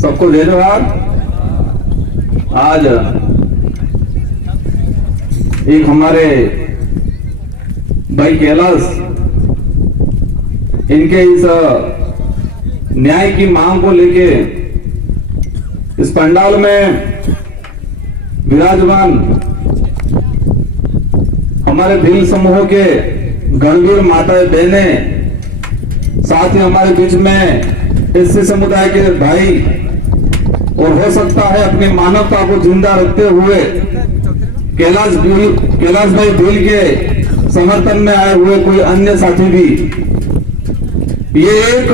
सबको जय जोहार। आज एक हमारे भाई कैलाश इनके इस न्याय की मांग को लेके इस पंडाल में विराजमान हमारे भील समूह के गणवीर माताएं बहनें, साथ ही हमारे बीच में एससी समुदाय के भाई और हो सकता है अपनी मानवता को जिंदा रखते हुए कैलाश भाई भील के समर्थन में आए हुए कोई अन्य साथी भी। ये एक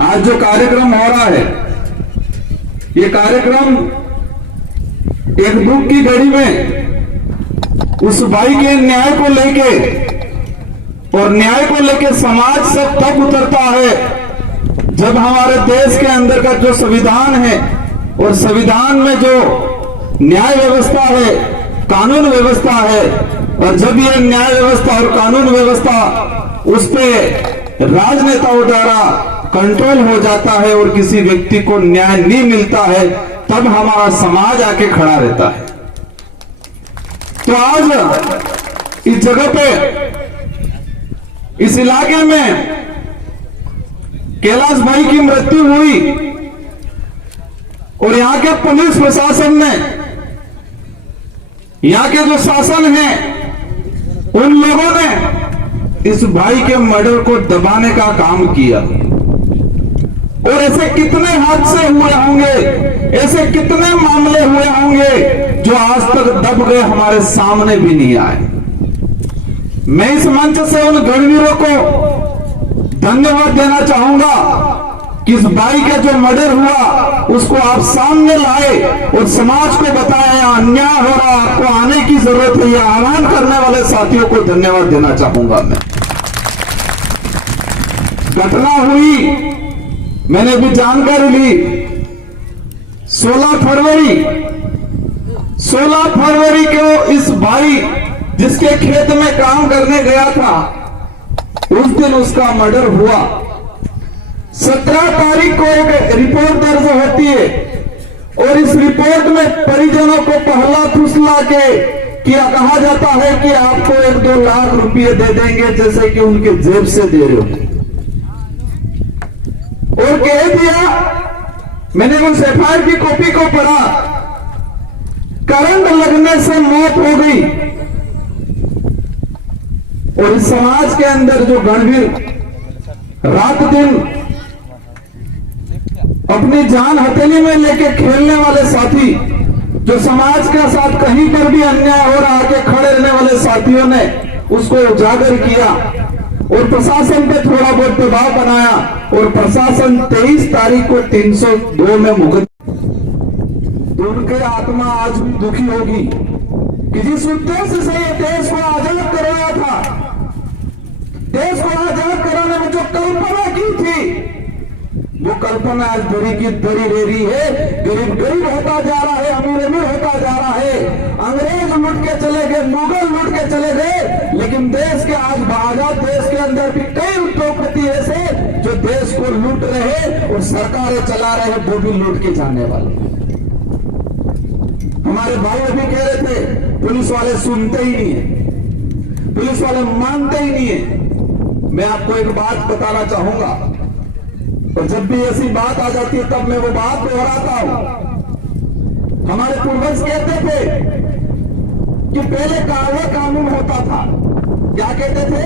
आज जो कार्यक्रम हो रहा है, ये कार्यक्रम एक दुख की घड़ी में उस भाई के न्याय को लेके और न्याय को लेके समाज से तब उतरता है जब हमारे देश के अंदर का जो संविधान है और संविधान में जो न्याय व्यवस्था है, कानून व्यवस्था है, और जब ये न्याय व्यवस्था और कानून व्यवस्था उस पे राजनेताओं द्वारा कंट्रोल हो जाता है और किसी व्यक्ति को न्याय नहीं मिलता है, तब हमारा समाज आके खड़ा रहता है। तो आज इस जगह पे, इस इलाके में कैलाश भाई की मृत्यु हुई और यहाँ के पुलिस प्रशासन ने, यहाँ के जो शासन है, उन लोगों ने इस भाई के मर्डर को दबाने का काम किया। और ऐसे कितने हादसे हुए होंगे, ऐसे कितने मामले हुए होंगे जो आज तक दब गए, हमारे सामने भी नहीं आए। मैं इस मंच से उन गणवीरों को धन्यवाद देना चाहूंगा कि इस भाई का जो मर्डर हुआ उसको आप सामने लाए और समाज को बताया अन्याय हो रहा, आपको आने की जरूरत है। यह आह्वान करने वाले साथियों को धन्यवाद देना चाहूंगा। मैं घटना हुई, मैंने भी जानकारी ली 16 फरवरी को इस भाई जिसके खेत में काम करने गया था, उस दिन उसका मर्डर हुआ। 17 तारीख को एक रिपोर्ट दर्ज होती है और इस रिपोर्ट में परिजनों को पहला फुसला के किया कहा जाता है कि आपको 1-2 लाख रुपए दे देंगे, जैसे कि उनके जेब से दे रहे हो, और कह दिया। मैंने उस एफआईआर की कॉपी को पढ़ा, करंट लगने से मौत हो गई। और इस समाज के अंदर जो गणवीर रात दिन अपनी जान हथेली में लेके खेलने वाले साथी, जो समाज के साथ कहीं पर भी अन्याय हो रहा आके खड़े रहने वाले साथियों ने उसको उजागर किया और प्रशासन पे थोड़ा बहुत दबाव बनाया और प्रशासन 23 तारीख को 302 में मुकदमा। तो उनकी आत्मा आज भी दुखी होगी कि जिस उद्देश्य से ये देश को आजाद करवाया था, देश को आजाद कराने में जो कल्पना की थी, वो कल्पना आज दरी की दरी रह रही है। गरीब गरीब होता जा रहा है, अमीर अमीर होता जा रहा है। अंग्रेज लूट के चले गए, मुगल लूट के चले गए, लेकिन देश के आज आजाद देश के अंदर भी कई उद्योगपति ऐसे जो देश को लूट रहे और सरकारें चला रहे हैं, वो भी लूट के जाने वाले। हमारे भाई अभी कह रहे थे पुलिस वाले सुनते ही नहीं है, पुलिस वाले मानते ही नहीं है। मैं आपको एक बात बताना चाहूंगा, और जब भी ऐसी बात आ जाती है तब मैं वो बात दोहराता हूं। हमारे पूर्वज कहते थे कि पहले काला कानून होता था। क्या कहते थे?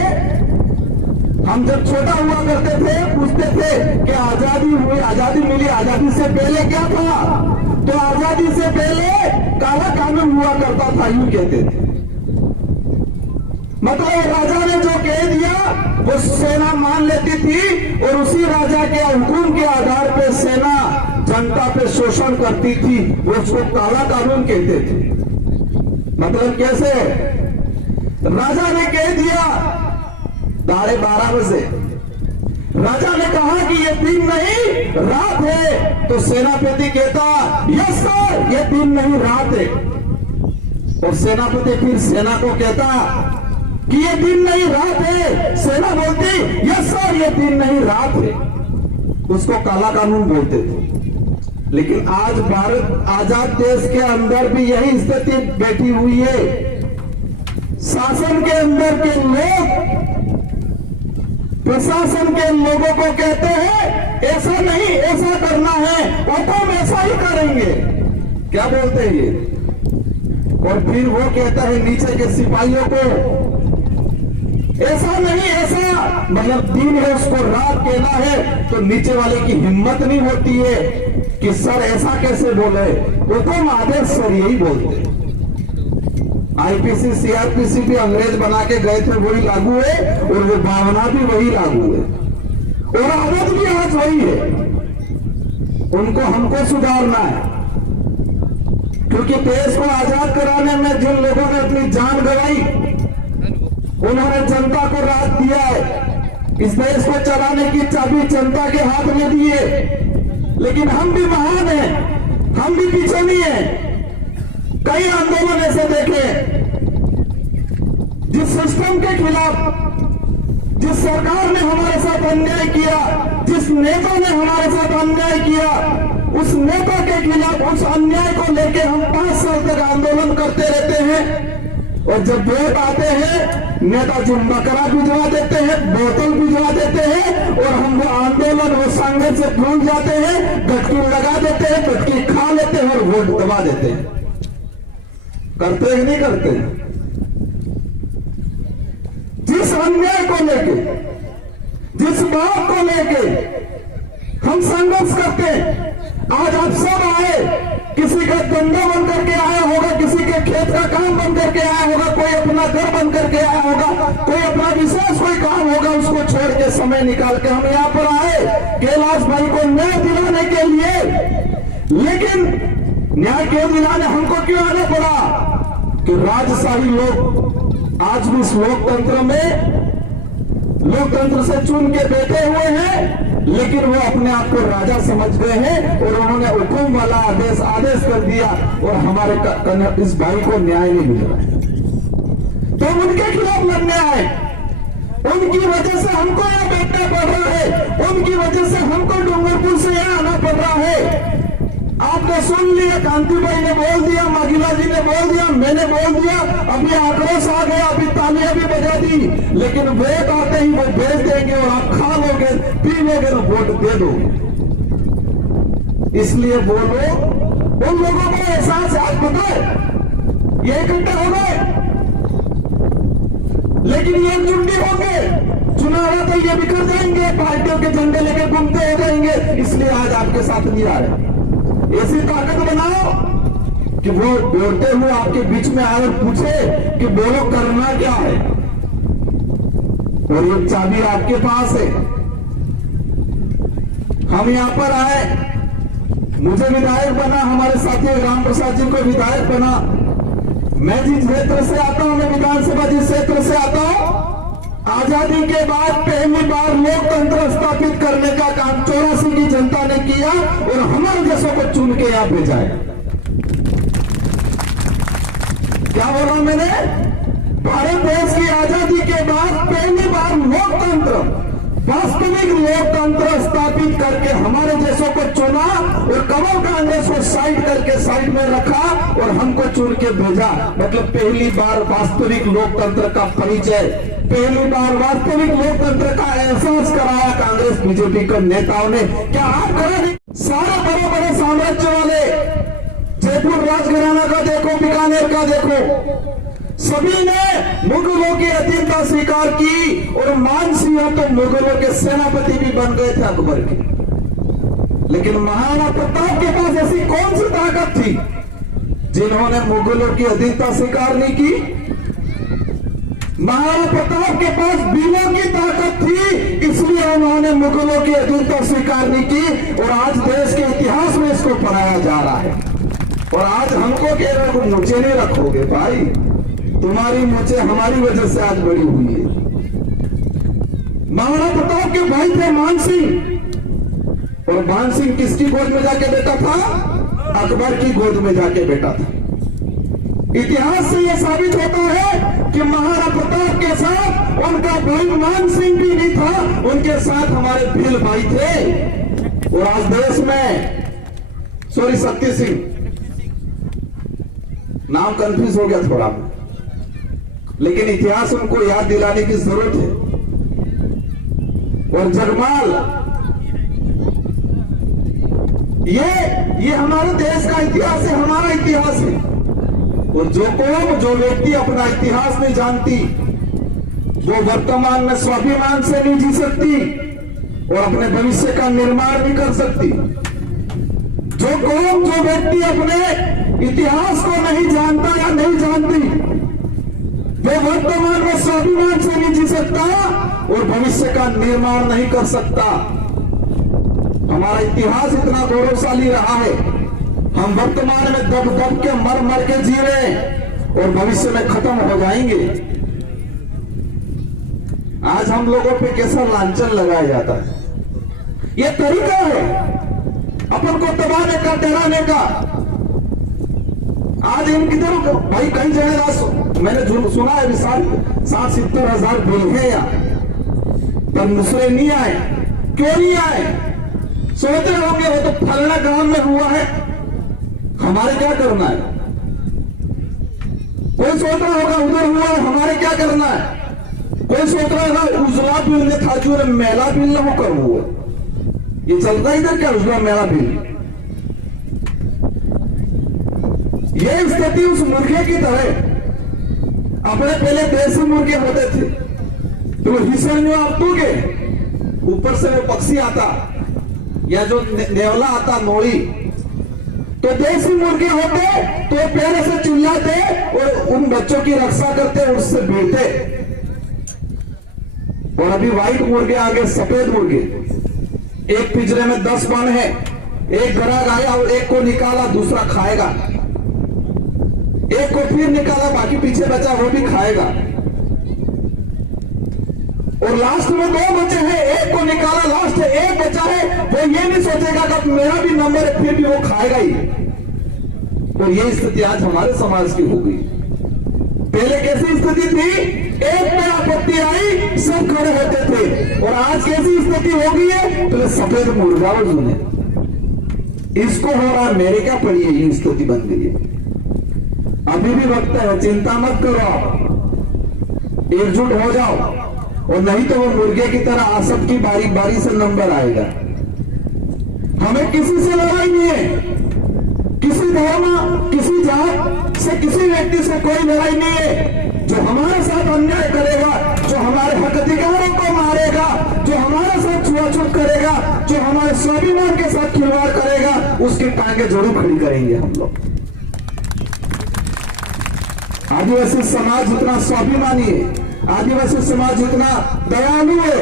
हम जब छोटा हुआ करते थे पूछते थे कि आजादी हुई, आजादी मिली, आजादी से पहले क्या था? तो आजादी से पहले काला कानून हुआ करता था, यूं कहते थे। मतलब राजा ने जो कह दिया वो सेना मान लेती थी और उसी राजा के हुक्म के आधार पे सेना जनता पे शोषण करती थी, वो उसको काला कानून कहते थे। मतलब कैसे? राजा ने कह दिया 12:30 बजे, राजा ने कहा कि ये दिन नहीं रात है, तो सेनापति कहता यस सर, ये दिन नहीं रात है। और सेनापति फिर सेना को कहता कि ये दिन नहीं रात है। सेना बोलती यस सर, ये दिन नहीं रात है। उसको काला कानून बोलते थे। लेकिन आज भारत आजाद देश के अंदर भी यही स्थिति बैठी हुई है। शासन के अंदर के लोग प्रशासन के लोगों को कहते हैं ऐसा नहीं, ऐसा करना है, और तुम ऐसा ही करेंगे। क्या बोलते हैं ये? और फिर वो कहता है नीचे के सिपाहियों को ऐसा नहीं, ऐसा मतलब दिन है उसको रात कहना है, तो नीचे वाले की हिम्मत नहीं होती है कि सर ऐसा कैसे बोले। वो तो आदेश सर यही बोलते। आईपीसी सीआरपीसी भी अंग्रेज बना के गए थे, वही लागू है, और वो भावना भी वही लागू है, और आदत भी आज वही है। उनको हमको सुधारना है, क्योंकि देश को आजाद कराने में जिन लोगों ने अपनी जान गंवाई, उन्होंने जनता को राज दिया है। इस देश को चलाने की चाबी जनता के हाथ में दी है। लेकिन हम भी महान हैं, हम भी पीछे नहीं है। कई आंदोलन ऐसे देखे जिस सिस्टम के खिलाफ, जिस सरकार ने हमारे साथ अन्याय किया, जिस नेता ने हमारे साथ अन्याय किया, उस नेता के खिलाफ, उस अन्याय को लेके हम 5 साल तक आंदोलन करते रहते हैं। और जब वोट आते हैं, नेताजी मकरा भिजवा देते हैं, बोतल भिजवा देते हैं, और हम वो आंदोलन, वो संघर्ष से भूल जाते हैं, गटकी लगा देते हैं, गटकी खा लेते हैं और वोट दबा देते हैं। करते हैं नहीं करते? जिस अन्याय को लेके, जिस बात को लेके हम संघर्ष करते हैं, आज आप सब आए, किसी का धंधा बन करके आया होगा, किसी के खेत का काम बन करके आया होगा, कोई अपना घर बन करके आया होगा, कोई अपना विशेष कोई काम होगा, उसको छोड़ के समय निकाल के हम यहाँ पर आए कैलाश भाई को न्याय दिलाने के लिए। लेकिन न्याय क्यों दिलाने हमको क्यों आना पड़ा? कि राजशाही लोग आज भी इस लोकतंत्र में, लोकतंत्र से चुन के बैठे हुए हैं, लेकिन वो अपने आप को राजा समझ गए हैं, और उन्होंने हुकुम वाला आदेश कर दिया, और हमारे इस भाई को न्याय नहीं मिल रहा है। तो उनके खिलाफ लड़ने आए, उनकी वजह से हमको यहाँ बैठना पड़ रहा है, उनकी वजह से हमको डूंगरपुर से यहाँ आना पड़ रहा है। आपने सुन लिया, कांति भाई ने बोल दिया, मागिला जी ने बोल दिया, मैंने बोल दिया, अभी आक्रोश आ गया, अभी तालियां भी बजा दी, लेकिन वोट आते ही वो भेज देंगे, और आप खा लोगे, पी लोगे, तो वोट दे दोगे। इसलिए बोलो, उन लोगों को एहसास है, आज पता है ये इकट्ठे हो गए, लेकिन ये एकजुट होंगे, चुनाव तो ये बिखर जाएंगे, पार्टियों के झंडे लेके घूमते हो जाएंगे। इसलिए आज आपके साथ नहीं आ रहे। ऐसी ताकत बनाओ कि वो बोलते हुए आपके बीच में आए और पूछे कि बोलो करना क्या है, और ये चाबी आपके पास है। हम यहां पर आए, मुझे विधायक बना, हमारे साथी राम प्रसाद जी को विधायक बना। मैं जिस क्षेत्र से आता हूं, मैं विधानसभा जिस क्षेत्र से आता हूं, आजादी के बाद पहली बार लोकतंत्र स्थापित करने का काम 84 की जनता ने किया, और हमारे जैसों को चुन के यहां भेजा है। क्या बोला मैंने? भारत देश की आजादी के बाद पहली बार लोकतंत्र, वास्तविक लोकतंत्र स्थापित करके हमारे जैसों को चुना, और कमल कांग्रेस को साइड करके साइड में रखा, और हमको चुन के भेजा। मतलब पहली बार वास्तविक लोकतंत्र का परिचय, पहली बार वास्तविक लोकतंत्र का एहसास कराया कांग्रेस बीजेपी के नेताओं ने। क्या आप करें? सारे बड़े बड़े साम्राज्य वाले, जयपुर राजघराना का देखो, बीकानेर का देखो, सभी ने मुगलों की अधीनता स्वीकार की, और मानसिंह तो मुगलों के सेनापति भी बन गए थे अकबर के। लेकिन महाराणा प्रताप के पास ऐसी कौन सी ताकत थी जिन्होंने मुगलों की अधीनता स्वीकार नहीं की? महाराणा प्रताप के पास बीलों की ताकत थी, इसलिए उन्होंने मुगलों की अधीनता स्वीकार नहीं की, और आज देश के इतिहास में इसको पढ़ाया जा रहा है। और आज हमको कह रहे हो मुझे नहीं रखोगे भाई, तुम्हारी मुझे हमारी वजह से आज बड़ी हुई है। महाराणा प्रताप के भाई थे मानसिंह, और मानसिंह किसकी गोद में जाके बैठा था? अकबर की गोद में जाके बैठा था। इतिहास से यह साबित होता है कि महाराणा प्रताप के साथ उनका भाई मान सिंह भी नहीं था, उनके साथ हमारे भील भाई थे। और आज देश में शक्ति सिंह, नाम कंफ्यूज हो गया थोड़ा, लेकिन इतिहास उनको याद दिलाने की जरूरत है। और जगमाल, ये हमारे देश का इतिहास है, हमारा इतिहास है। और जो कौम, जो व्यक्ति अपना इतिहास नहीं जानती, वो वर्तमान में स्वाभिमान से नहीं जी सकती और अपने भविष्य का निर्माण नहीं कर सकती। जो कौम, जो व्यक्ति अपने इतिहास को नहीं जानता या नहीं जानती, वो वर्तमान में स्वाभिमान से नहीं जी सकता और भविष्य का निर्माण नहीं कर सकता। हमारा इतिहास इतना गौरवशाली रहा है, हम वर्तमान में दब दब के मर मर के जी रहे हैं और भविष्य में खत्म हो जाएंगे। आज हम लोगों पे कैसा लांछन लगाया जाता है, यह तरीका है अपन को दबाने का, डराने का। आज इन किधर भाई कई जगह मैंने सुना है विशाल 60-70 हजार बिल है या पर दूसरे नहीं आए। क्यों नहीं आए? सोच रहे होंगे वो तो फलना गांव में हुआ है, हमारे क्या करना है। कोई सोच रहा होगा उधर हुआ है, हमारे क्या करना है। कोई सोच रहा होगा उजला बिल ने था जो मेला बिल न होकर हुआ। ये चलता इधर क्या उजला मेला बिल। ये स्थिति उस मुर्गे की तरह, अपने पहले देसी मुर्गे होते थे तो हिसन जो आप दोगे, ऊपर से वो पक्षी आता या जो नेवला आता, नोड़ी, तो देसी मुर्गे होते तो पहले से चिल्लाते और उन बच्चों की रक्षा करते, उससे भिड़ते। और अभी व्हाइट मुर्गे आ गए, सफेद मुर्गे। एक पिंजरे में 10 बन है, एक ग्राहक आया और एक को निकाला, दूसरा खाएगा। एक को फिर निकाला, बाकी पीछे बचा वो भी खाएगा। और लास्ट में 2 बचे हैं, एक को निकाला, लास्ट है एक बचा है, वो ये नहीं सोचेगा कि मेरा भी नंबर है, फिर भी वो खाएगा ही। और ये स्थिति आज हमारे समाज की हो गई। पहले कैसी स्थिति थी? एक पे आपत्ति आई सब खड़े होते थे, और आज कैसी स्थिति हो गई है? पहले सफेद मुर्गा और जूने, इसको हो रहा है, मेरे क्या पड़ी है, ये स्थिति बन गई है। अभी भी वक्त है, चिंता मत करो, एकजुट हो जाओ, और नहीं तो वो मुर्गे की तरह सब की बारी बारी से नंबर आएगा। हमें किसी से लड़ाई नहीं है, किसी धर्म, किसी जात से, किसी व्यक्ति से कोई लड़ाई नहीं है। जो हमारे साथ अन्याय करेगा, जो हमारे हक अधिकारों को मारेगा, जो हमारे साथ छुआछूत करेगा, जो हमारे स्वाभिमान के साथ खिलवाड़ करेगा, उसकी टांगे जरूर खड़ी करेंगे हम लोग। आदिवासी समाज जितना स्वाभिमानी है, आदिवासी समाज जितना दयालु है,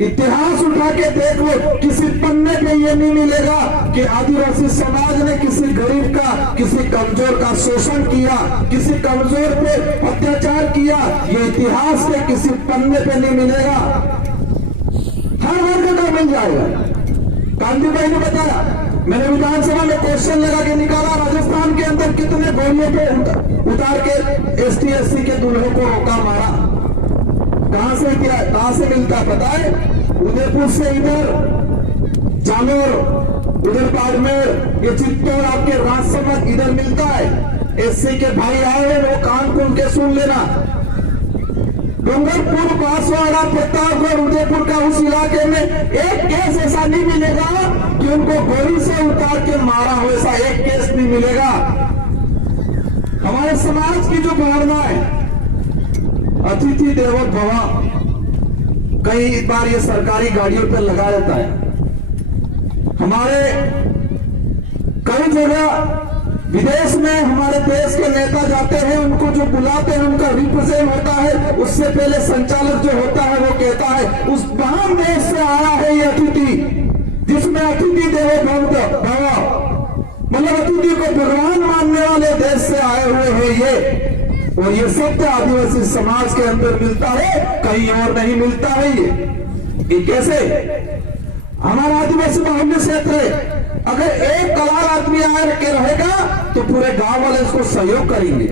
इतिहास उठा के देख लो, किसी पन्ने पे ये नहीं मिलेगा कि आदिवासी समाज ने किसी गरीब का, किसी कमजोर का शोषण किया, किसी कमजोर पे अत्याचार किया। ये इतिहास के किसी पन्ने पे नहीं मिलेगा, हर वर्ग का मिल जाएगा। कांति भाई ने बताया, मैंने विधानसभा में क्वेश्चन लगा के निकाला, राजस्थान के अंदर कितने गोलियों पे उतार के ST-SC के दूल्हों को रोका, मारा। कहां से किया, कहां से मिलता है पता है? उदयपुर से इधर जालोर, उधर बाड़मेर, ये चित्तौड़ आपके राजसभा इधर मिलता है। SC के भाई आए, वो कान खोल के सुन लेना। डूंगरपुर, बांसवाड़ा, प्रतापगढ़, उदयपुर का उस इलाके में एक केस ऐसा नहीं मिलेगा कि उनको गोली से उतार के मारा हो, ऐसा एक केस नहीं मिलेगा। हमारे समाज की जो भावना है, अतिथि देवो भव, कई बार ये सरकारी गाड़ियों पर लगा रहता है। हमारे कई जगह विदेश में हमारे देश के नेता जाते हैं, उनको जो बुलाते हैं उनका रिप्रेजेंट होता है, उससे पहले संचालक जो होता है वो कहता है उस महान देश से आया है ये अतिथि, जिसमें अतिथि देवो भव, मतलब अतिथि को भगवान मानने वाले देश से आए हुए हैं ये। और ये सत्य आदिवासी समाज के अंदर मिलता है, कहीं और नहीं मिलता है। ये कैसे? हमारा आदिवासी बाहुल्य क्षेत्र है, अगर एक कलाल आदमी आके रहेगा तो पूरे गांव वाले उसको सहयोग करेंगे।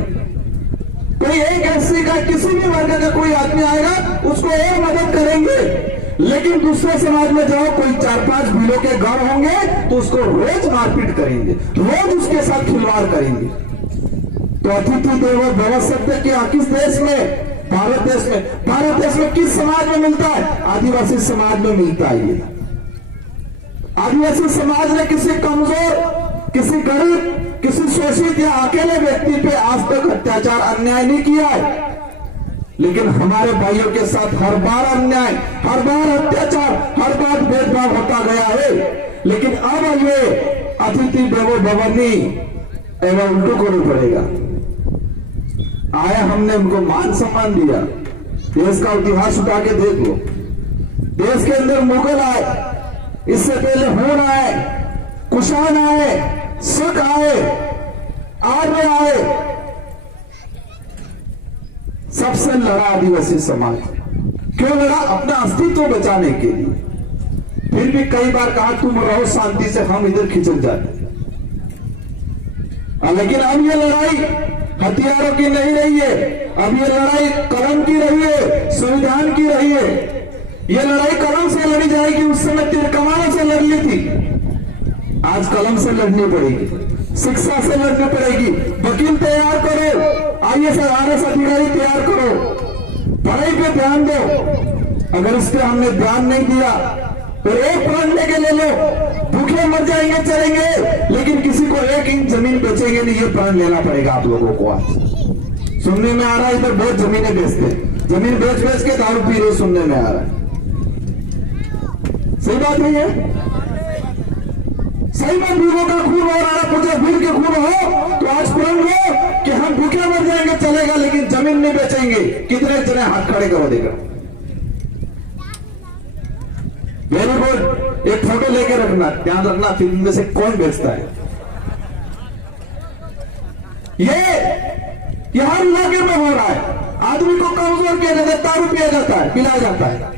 कोई एक एससी का किसी भी वर्ग का कोई आदमी आएगा उसको और मदद करेंगे। लेकिन दूसरे समाज में जाओ, कोई 4-5 बिलों के घर होंगे तो उसको रोज मारपीट करेंगे, रोज उसके साथ खिलवाड़ करेंगे। तो अतिथि देवो भव शब्द क्या किस देश में? भारत देश में। भारत देश में किस समाज में मिलता है? आदिवासी समाज में मिलता है। ये आदिवासी समाज ने किसी कमजोर, किसी गरीब, किसी शोषित या अकेले व्यक्ति पे आज तक अत्याचार अन्याय नहीं किया है। लेकिन हमारे भाइयों के साथ हर बार अन्याय, हर बार अत्याचार, हर बार भेदभाव होता गया है। लेकिन अब ये अतिथि देवो भवनी एवं उल्टू करना पड़ेगा। आया हमने उनको मान सम्मान दिया। देश का इतिहास उठा के देख लो। देश के अंदर मुगल आए, इससे पहले हूण आए, कुषाण आए, शक आए, आर्य आए, सबसे लड़ा आदिवासी समाज। क्यों लड़ा? अपना अस्तित्व बचाने के लिए। फिर भी कई बार कहा तुम रहो शांति से, हम इधर खिंचक जाते। लेकिन अब ये लड़ाई हथियारों की नहीं रही है, अब ये लड़ाई कलम की रही है, संविधान की रही है। ये लड़ाई कलम से लड़ी जाएगी, उस समय तीर कमानों से लड़ ली थी, आज कलम से लड़नी पड़ेगी, शिक्षा से लड़नी पड़ेगी। वकील तैयार करो, IAS RS अधिकारी तैयार करो, पढ़ाई पे ध्यान दो। अगर इस पे हमने ध्यान नहीं दिया तो एक प्राण लेके ले लो, भूखे मर जाएंगे चलेंगे, लेकिन किसी को 1 इंच जमीन बेचेंगे नहीं, ये प्राण लेना पड़ेगा आप लोगों को। आज सुनने में आ रहा है इधर बहुत जमीनें बेचते, जमीन बेच बेच के दारू पी रहे, सुनने में आ रहा है। सही बात नहीं है? सही बात। भीगों का खून हो रहा है, मुझे भीड़ के खून हो तो आज प्रण लो कि हम भूखे मर जाएंगे चलेगा, लेकिन जमीन नहीं बेचेंगे। कितने जने हाथ खड़े करो देगा। Very good. एक फोटो लेके रखना, ध्यान रखना फिल्म में से कौन बेचता है। ये हर इलाके में हो रहा है। आदमी को कमजोर किया जाता है, दारू पिया जाता है, पिलाया जाता है।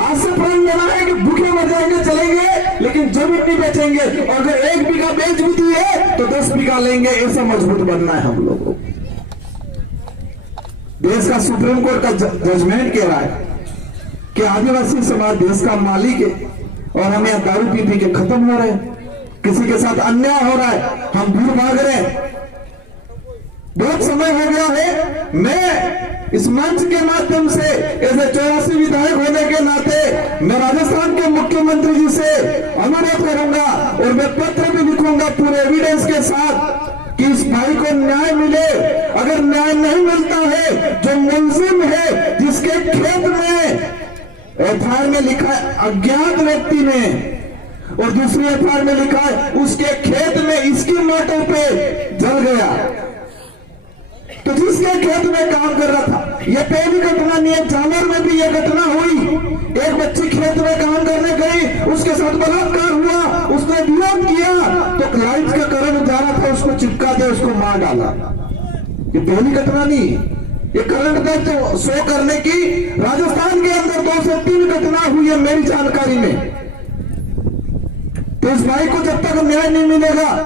आज से प्रण लेना है कि भूखे मर जाएंगे चलेंगे, लेकिन जमीन नहीं बेचेंगे। और अगर 1 बीघा बेच भी दी है तो 10 बीघा लेंगे। ऐसा मजबूत बनना है हम लोगों को। देश का सुप्रीम कोर्ट का जजमेंट कह रहा है कि आदिवासी समाज देश का मालिक है और हम यहाँ दारू पी पी के खत्म हो रहे हैं, किसी के साथ अन्याय हो रहा है, हम दूर भाग रहे हैं। बहुत समय हो गया है। मैं इस मंच के माध्यम से ऐसे 84 विधायक होने के नाते मैं राजस्थान के मुख्यमंत्री जी से अनुरोध करूंगा और मैं पत्र भी लिखूंगा पूरे एविडेंस के साथ कि इस भाई को न्याय मिले। अगर न्याय नहीं मिलता है, जो मुलजिम है, जिसके खेत में FIR में लिखा है अज्ञात व्यक्ति ने और दूसरी FIR में लिखा है उसके खेत में इसकी मोटर पे जल गया, तो जिसके खेत में काम कर रहा था, यह पहली घटना नहीं है। जालौर में भी यह घटना हुई। एक बच्ची खेत में काम करने गई, उसके साथ बलात्कार हुआ, उसने विरोध किया तो लाइट का करंट जा रहा था, उसको चिपका दे, उसको मार डाला। ये पहली घटना नहीं, ये करंट दर्द शो करने की राजस्थान के अंदर 2 से 3 घटना हुई है मेरी जानकारी में। तो इस भाई को जब तक न्याय नहीं मिलेगा